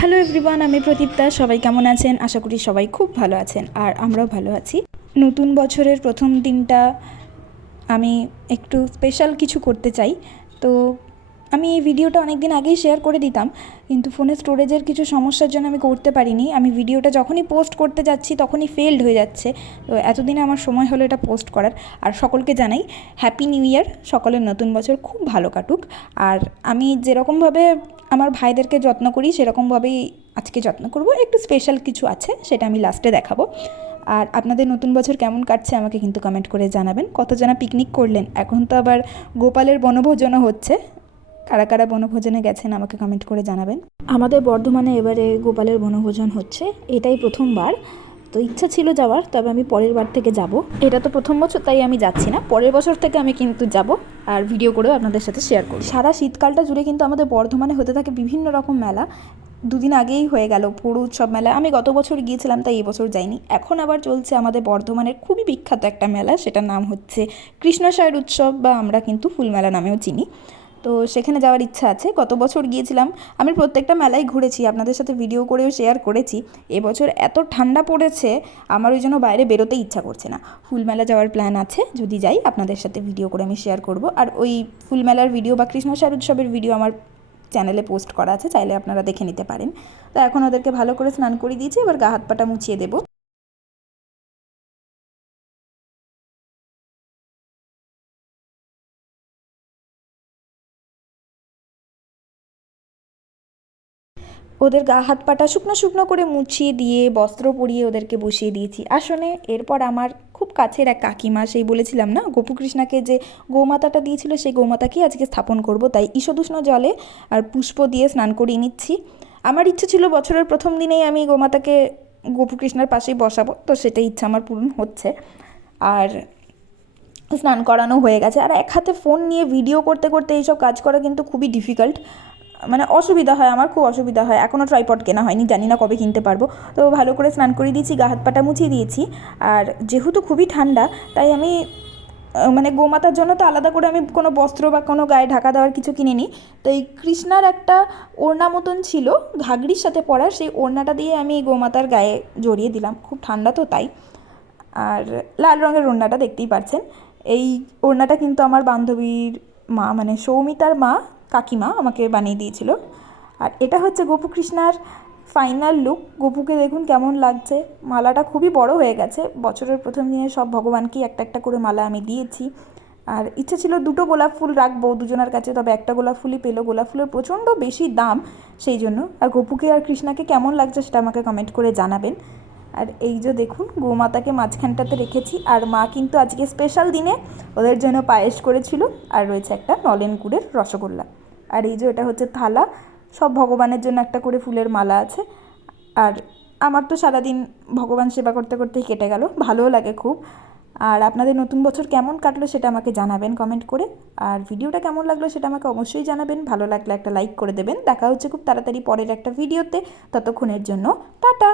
Hello everyone, আমি প্রদীপ্তা। সবাই কেমন আছেন? আশা করি সবাই খুব ভালো আছেন, আর আমরাও ভালো আছি। নতুন বছরের প্রথম দিনটা আমি একটু স্পেশাল কিছু করতে চাই। তো আমি এই ভিডিওটা অনেক দিন আগেই শেয়ার করে দিতাম, কিন্তু ফোনে স্টোরেজের কিছু সমস্যার জন্য আমি করতে পারিনি। আমি ভিডিওটা যখনই পোস্ট করতে যাচ্ছি, তখনই ফেলড হয়ে যাচ্ছে। তো এতদিনে আমার সময় হলো এটা পোস্ট করার। আর সকলকে জানাই হ্যাপি নিউ ইয়ার সকলের নতুন বছর খুব ভালো কাটুক। আর আমি যেরকমভাবে আমার ভাইদেরকে যত্ন করি, সেরকমভাবেই আজকে যত্ন করব। একটু স্পেশাল কিছু আছে, সেটা আমি লাস্টে দেখাবো। আর আপনাদের নতুন বছর কেমন কাটছে আমাকে কিন্তু কমেন্ট করে জানাবেন। কতজনা পিকনিক করলেন? এখন তো আবার গোপালের বনভোজনও হচ্ছে। কারা কারা বনভোজনে গেছেন আমাকে কমেন্ট করে জানাবেন। আমাদের বর্ধমানে এবারে গোপালের বনভোজন হচ্ছে, এটাই প্রথমবার। তো ইচ্ছা ছিল যাওয়ার, তবে আমি পরের বার থেকে যাব। এটা তো প্রথম বছর, তাই আমি যাচ্ছি না। পরের বছর থেকে আমি কিন্তু যাব আর ভিডিও করেও আপনাদের সাথে শেয়ার করব। সারা শীতকালটা জুড়ে কিন্তু আমাদের বর্ধমানে হতে থাকে বিভিন্ন রকম মেলা। দুদিন আগেই হয়ে গেল পুরো উৎসব মেলা। আমি গত বছর গিয়েছিলাম, তাই এবছর যাইনি। এখন আবার চলছে আমাদের বর্ধমানের খুবই বিখ্যাত একটা মেলা, সেটার নাম হচ্ছে কৃষ্ণসায়র উৎসব, বা আমরা কিন্তু ফুলমেলা নামেও চিনি। তো সেখানে যাওয়ার ইচ্ছা আছে। গত বছর গিয়েছিলাম, আমি প্রত্যেকটা মেলায় ঘুরেছি, আপনাদের সাথে ভিডিও করেও শেয়ার করেছি। এবছর এত ঠান্ডা পড়েছে, আমার ওই জন্য বাইরে বেরোতে ইচ্ছা করছে না। ফুলমেলা যাওয়ার প্ল্যান আছে, যদি যাই আপনাদের সাথে ভিডিও করে আমি শেয়ার করব। আর ওই ফুলমেলার ভিডিও বা কৃষ্ণসার উৎসবের ভিডিও আমার চ্যানেলে পোস্ট করা আছে, চাইলে আপনারা দেখে নিতে পারেন। তো এখন ওদেরকে ভালো করে স্নান করে দিয়েছি, এবার গা হাত পাটা মুছিয়ে দেবো। ওদের গা হাত পাটা শুকনো শুকনো করে মুছিয়ে দিয়ে বস্ত্র পরিয়ে ওদেরকে বসিয়ে দিয়েছি। আসনে এরপর আমার খুব কাছের এক কাকিমা, সেই বলেছিলাম না, গোপুকৃষ্ণাকে যে গোমাতাটা দিয়েছিল, সেই গৌমাতাকেই আজকে স্থাপন করব। তাই ঈষদুষ্ণ জলে আর পুষ্প দিয়ে স্নান করিয়ে নিচ্ছি। আমার ইচ্ছে ছিল বছরের প্রথম দিনেই আমি গোমাতাকে গোপুকৃষ্ণার পাশেই বসাবো, তো সেটাই ইচ্ছা আমার পূরণ হচ্ছে। আর স্নান করানো হয়ে গেছে। আর এক হাতে ফোন নিয়ে ভিডিও করতে করতে এইসব কাজ করা কিন্তু খুবই ডিফিকাল্ট মানে অসুবিধা হয়, আমার খুব অসুবিধা হয়। এখনও ট্রাইপড কেনা হয়নি, জানি না কবে কিনতে পারব। তো ভালো করে স্নান করে দিয়েছি, গা হাত পাটা মুছিয়ে দিয়েছি। আর যেহেতু খুবই ঠান্ডা, তাই আমি মানে গোমাতার জন্য তো আলাদা করে আমি কোনো বস্ত্র বা কোনো গায়ে ঢাকা দেওয়ার কিছু কিনে কিনিনি। তো এই কৃষ্ণার একটা ওড়না মতন ছিল, ঘাগরির সাথে পরা, সেই ওড়নাটা দিয়ে আমি গোমাতার গায়ে জড়িয়ে দিলাম। খুব ঠান্ডা তো তাই। আর লাল রঙের ওড়নাটা দেখতেই পাচ্ছেন এই ওড়নাটা কিন্তু আমার বান্ধবীর মা মানে সৌমিতার মা কাকিমা আমাকে বানিয়ে দিয়েছিল। আর এটা হচ্ছে গোপু কৃষ্ণার ফাইনাল লুক গোপুকে দেখুন কেমন লাগছে। মালাটা খুবই বড় হয়ে গেছে। বছরের প্রথম দিনে সব ভগবানকেই একটা একটা করে মালা আমি দিয়েছি। আর ইচ্ছে ছিল দুটো গোলাপ ফুল রাখব দুজনের কাছে, তবে একটা গোলাপ ফুলই পেল। গোলাপ ফুলের প্রচণ্ড বেশি দাম সেই জন্য। আর গোপুকে আর কৃষ্ণাকে কেমন লাগছে সেটা আমাকে কমেন্ট করে জানাবেন। আর এই যে দেখুন, গোমাতাকে মাঝখানটাতে রেখেছি। আর মা কিন্তু আজকে স্পেশাল দিনে ওদের জন্য পায়েস করেছিল। আর রয়েছে একটা নলেন গুড়ের রসগোল্লা। আর এই যে এটা হচ্ছে থালা, সব ভগবানের জন্য একটা করে ফুলের মালা আছে। আর আমার তো সারাদিন ভগবান সেবা করতে করতেই কেটে গেল, ভালোও লাগে খুব। আর আপনাদের নতুন বছর কেমন কাটলো সেটা আমাকে জানাবেন কমেন্ট করে। আর ভিডিওটা কেমন লাগল সেটা আমাকে অবশ্যই জানাবেন। ভালো লাগলে একটা লাইক করে দেবেন। দেখা হচ্ছে খুব তাড়াতাড়ি পরের একটা ভিডিওতে। ততক্ষণের জন্য টাটা!